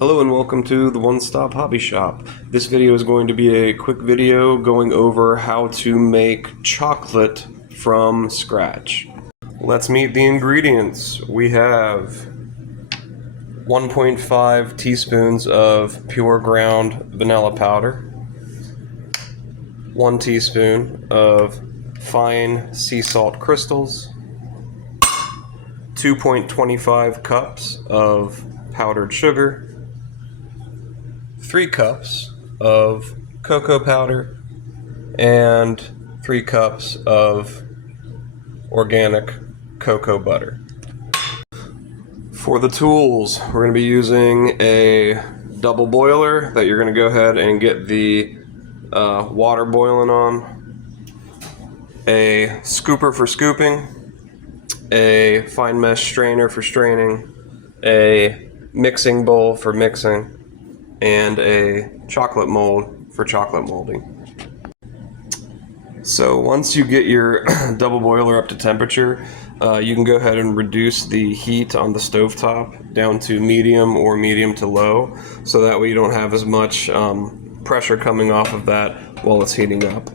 Hello and welcome to the One Stop Hobby Shop. This video is going to be a quick video going over how to make chocolate from scratch. Let's meet the ingredients. We have 1.5 teaspoons of pure ground vanilla powder, 1 teaspoon of fine sea salt crystals, 2.25 cups of powdered sugar, 3 cups of cocoa powder, and 3 cups of organic cocoa butter. For the tools, we're going to be using a double boiler that you're going to go ahead and get the water boiling on, a scooper for scooping, a fine mesh strainer for straining, a mixing bowl for mixing, and a chocolate mold for chocolate molding. So once you get your double boiler up to temperature, you can go ahead and reduce the heat on the stovetop down to medium or medium to low, so that way you don't have as much pressure coming off of that while it's heating up.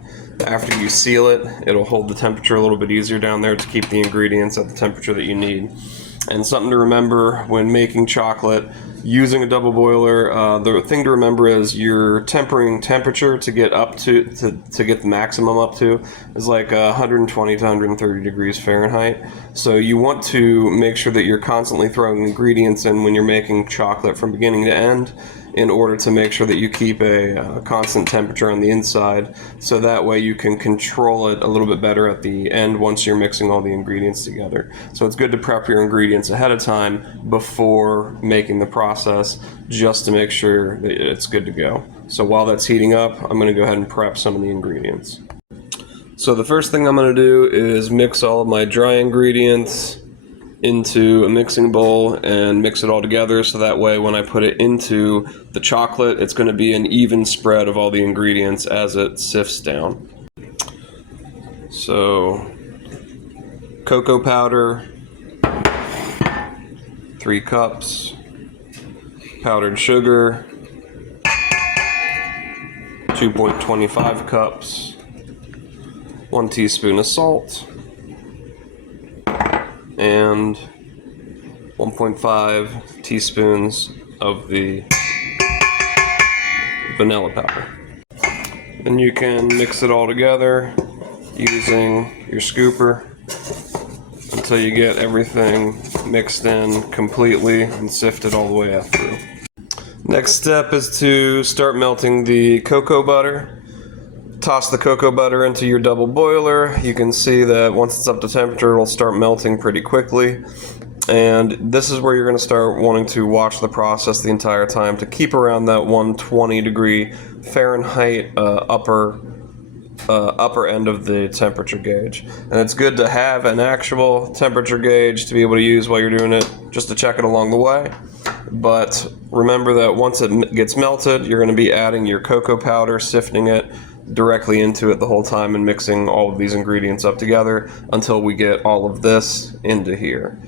After you seal it, it'll hold the temperature a little bit easier down there to keep the ingredients at the temperature that you need. And something to remember when making chocolate using a double boiler, the thing to remember is your tempering temperature to get up to get the maximum up to is like 120 to 130 degrees Fahrenheit. So you want to make sure that you're constantly throwing ingredients in when you're making chocolate from beginning to end, in order to make sure that you keep a constant temperature on the inside, so that way you can control it a little bit better at the end once you're mixing all the ingredients together. So it's good to prep your ingredients ahead of time before making the process, just to make sure that it's good to go. So while that's heating up, I'm going to go ahead and prep some of the ingredients. So the first thing I'm going to do is mix all of my dry ingredients into a mixing bowl and mix it all together, so that way when I put it into the chocolate, it's going to be an even spread of all the ingredients as it sifts down. So cocoa powder, 3 cups, powdered sugar, 2.25 cups, 1 teaspoon of salt, and 1.5 teaspoons of the vanilla powder. And you can mix it all together using your scooper until you get everything mixed in completely and sifted all the way through. Next step is to start melting the cocoa butter. Toss the cocoa butter into your double boiler. You can see that once it's up to temperature, it'll start melting pretty quickly. And this is where you're going to start wanting to watch the process the entire time to keep around that 120 degree Fahrenheit upper end of the temperature gauge. And it's good to have an actual temperature gauge to be able to use while you're doing it, just to check it along the way. But remember that once it gets melted, you're going to be adding your cocoa powder, sifting it directly into it the whole time, and mixing all of these ingredients up together until we get all of this into here.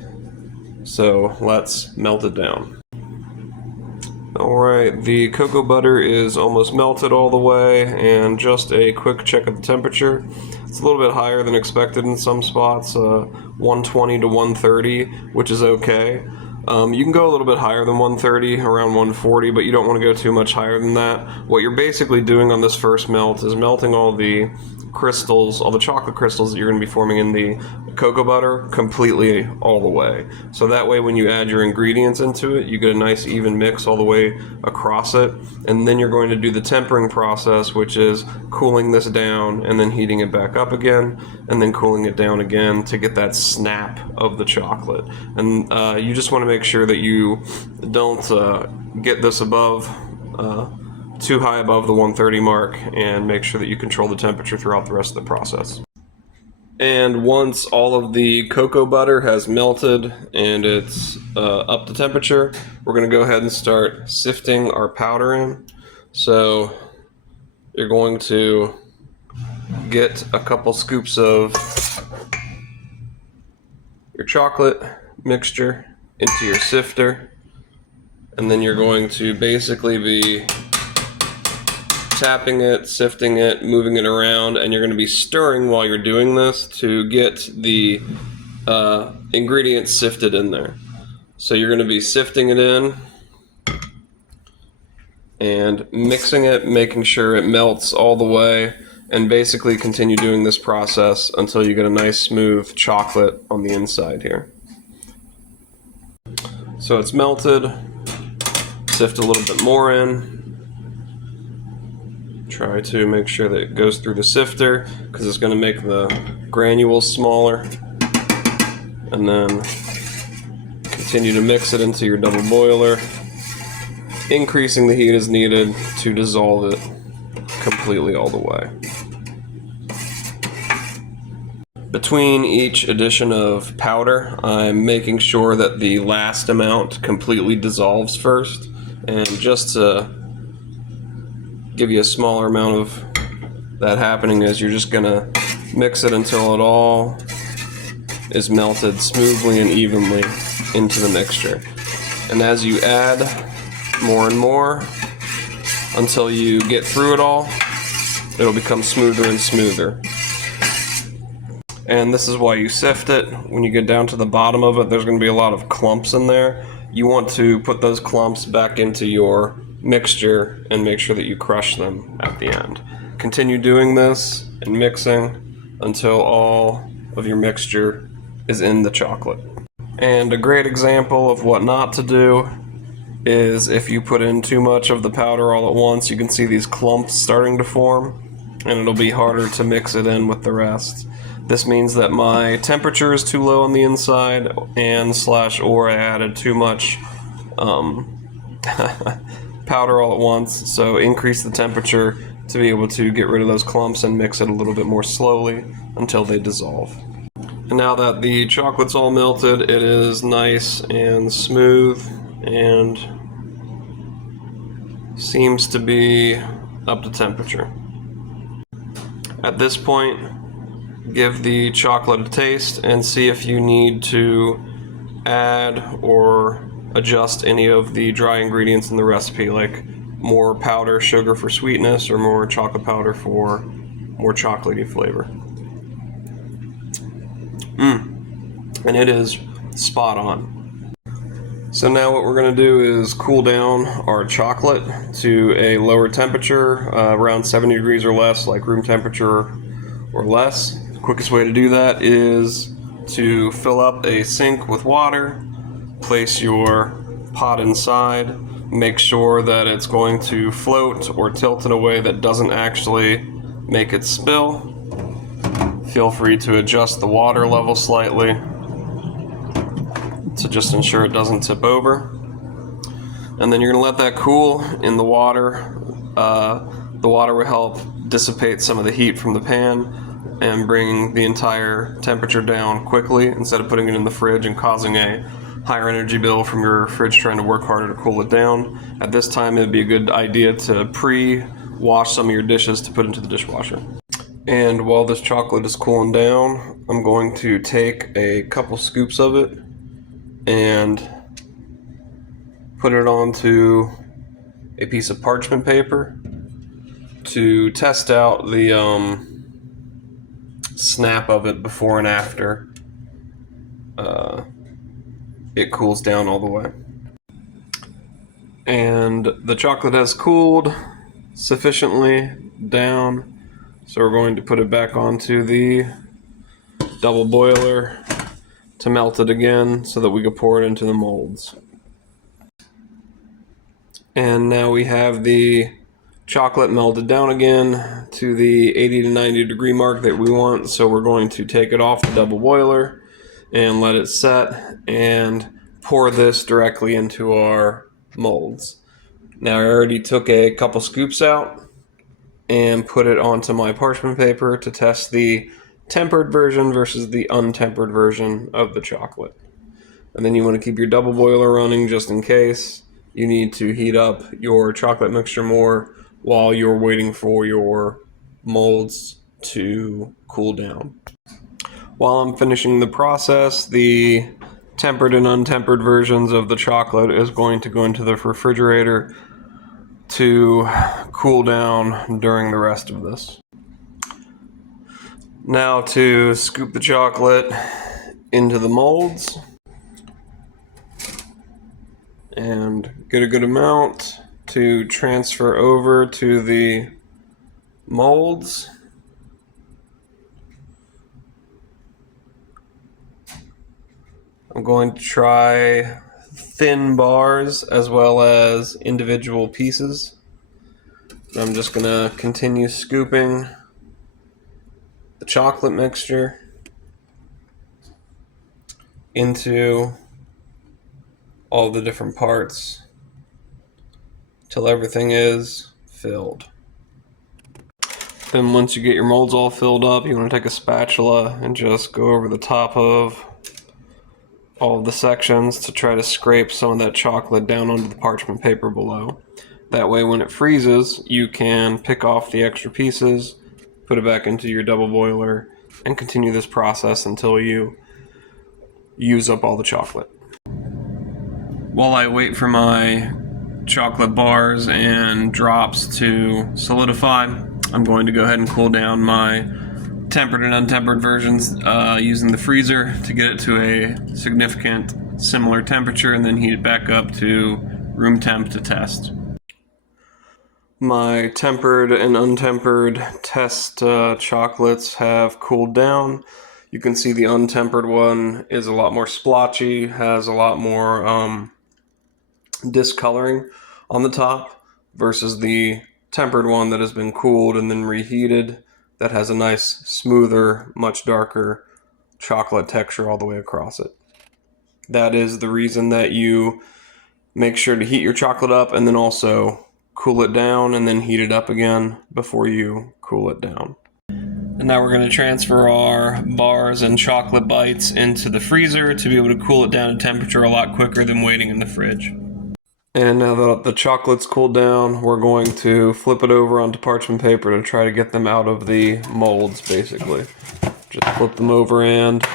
So let's melt it down. Alright, the cocoa butter is almost melted all the way, and just a quick check of the temperature. It's a little bit higher than expected in some spots, 120 to 130, which is okay. You can go a little bit higher than 130, around 140, but you don't want to go too much higher than that. What you're basically doing on this first melt is melting all the crystals, all the chocolate crystals that you're going to be forming in the cocoa butter completely all the way. So that way when you add your ingredients into it, you get a nice even mix all the way across it. And then you're going to do the tempering process, which is cooling this down and then heating it back up again, and then cooling it down again to get that snap of the chocolate. And you just want to make sure that you don't get this above too high above the 130 mark, and make sure that you control the temperature throughout the rest of the process. And once all of the cocoa butter has melted and it's up to temperature, we're going to go ahead and start sifting our powder in. So you're going to get a couple scoops of your chocolate mixture into your sifter, and then you're going to basically be tapping it, sifting it, moving it around, and you're going to be stirring while you're doing this to get the ingredients sifted in there. So you're going to be sifting it in and mixing it, making sure it melts all the way, and basically continue doing this process until you get a nice smooth chocolate on the inside here. So it's melted. Sift a little bit more in. Try to make sure that it goes through the sifter because it's going to make the granules smaller. And then continue to mix it into your double boiler, increasing the heat as needed to dissolve it completely all the way. Between each addition of powder, I'm making sure that the last amount completely dissolves first. And just to give you a smaller amount of that happening is you're just gonna mix it until it all is melted smoothly and evenly into the mixture. And as you add more and more until you get through it all, it'll become smoother and smoother. And this is why you sift it. When you get down to the bottom of it, there's going to be a lot of clumps in there. You want to put those clumps back into your mixture and make sure that you crush them at the end. Continue doing this and mixing until all of your mixture is in the chocolate. And a great example of what not to do is if you put in too much of the powder all at once, you can see these clumps starting to form, and it'll be harder to mix it in with the rest. This means that my temperature is too low on the inside or I added too much powder all at once, so increase the temperature to be able to get rid of those clumps and mix it a little bit more slowly until they dissolve. And now that the chocolate's all melted, it is nice and smooth and seems to be up to temperature. At this point, give the chocolate a taste and see if you need to add or adjust any of the dry ingredients in the recipe, like more powder sugar for sweetness or more chocolate powder for more chocolatey flavor. And it is spot on. So now what we're going to do is cool down our chocolate to a lower temperature, around 70 degrees or less, like room temperature or less. The quickest way to do that is to fill up a sink with water, place your pot inside, make sure that it's going to float or tilt in a way that doesn't actually make it spill. Feel free to adjust the water level slightly to just ensure it doesn't tip over. And then you're going to let that cool in the water. The water will help dissipate some of the heat from the pan and bring the entire temperature down quickly instead of putting it in the fridge and causing a higher energy bill from your fridge trying to work harder to cool it down. At this time, it'd be a good idea to pre-wash some of your dishes to put into the dishwasher. And while this chocolate is cooling down, I'm going to take a couple scoops of it and put it onto a piece of parchment paper to test out the snap of it before and after it cools down all the way. And the chocolate has cooled sufficiently down, so we're going to put it back onto the double boiler to melt it again so that we can pour it into the molds. And now we have the chocolate melted down again to the 80 to 90 degree mark that we want, so we're going to take it off the double boiler and let it set and pour this directly into our molds. Now I already took a couple scoops out and put it onto my parchment paper to test the tempered version versus the untempered version of the chocolate. And then you want to keep your double boiler running just in case you need to heat up your chocolate mixture more while you're waiting for your molds to cool down. While I'm finishing the process, the tempered and untempered versions of the chocolate is going to go into the refrigerator to cool down during the rest of this. Now to scoop the chocolate into the molds and get a good amount to transfer over to the molds. I'm going to try thin bars as well as individual pieces. I'm just going to continue scooping the chocolate mixture into all the different parts till everything is filled. Then once you get your molds all filled up, you want to take a spatula and just go over the top of all of the sections to try to scrape some of that chocolate down onto the parchment paper below. That way when it freezes, you can pick off the extra pieces, put it back into your double boiler, and continue this process until you use up all the chocolate. While I wait for my chocolate bars and drops to solidify, I'm going to go ahead and cool down my tempered and untempered versions using the freezer to get it to a significant similar temperature and then heat it back up to room temp to test. My tempered and untempered test chocolates have cooled down. You can see the untempered one is a lot more splotchy, has a lot more discoloring on the top versus the tempered one that has been cooled and then reheated that has a nice, smoother, much darker chocolate texture all the way across it. That is the reason that you make sure to heat your chocolate up and then also cool it down and then heat it up again before you cool it down. And now we're going to transfer our bars and chocolate bites into the freezer to be able to cool it down to temperature a lot quicker than waiting in the fridge. And now that the chocolate's cooled down, we're going to flip it over onto parchment paper to try to get them out of the molds, basically. Just flip them over and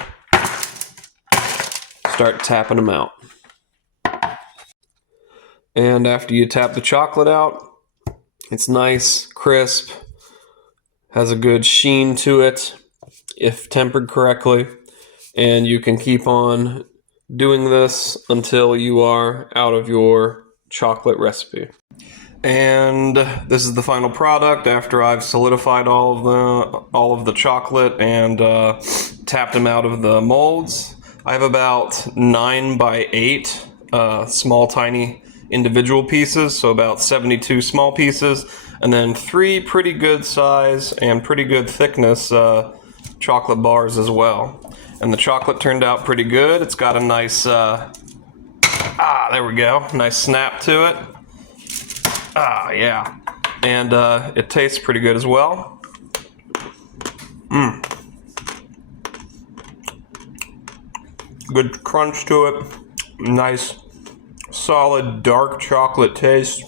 start tapping them out. And after you tap the chocolate out, it's nice, crisp, has a good sheen to it if tempered correctly, and you can keep on doing this until you are out of your chocolate recipe. And this is the final product after I've solidified all of the chocolate and tapped them out of the molds. I have about 9 by 8 small tiny individual pieces, so about 72 small pieces, and then 3 pretty good size and pretty good thickness chocolate bars as well. And the chocolate turned out pretty good. It's got a nice there we go. Nice snap to it. Yeah. And it tastes pretty good as well. Good crunch to it. Nice, solid, dark chocolate taste.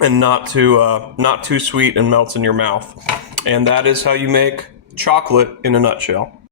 And not too sweet and melts in your mouth. And that is how you make chocolate in a nutshell.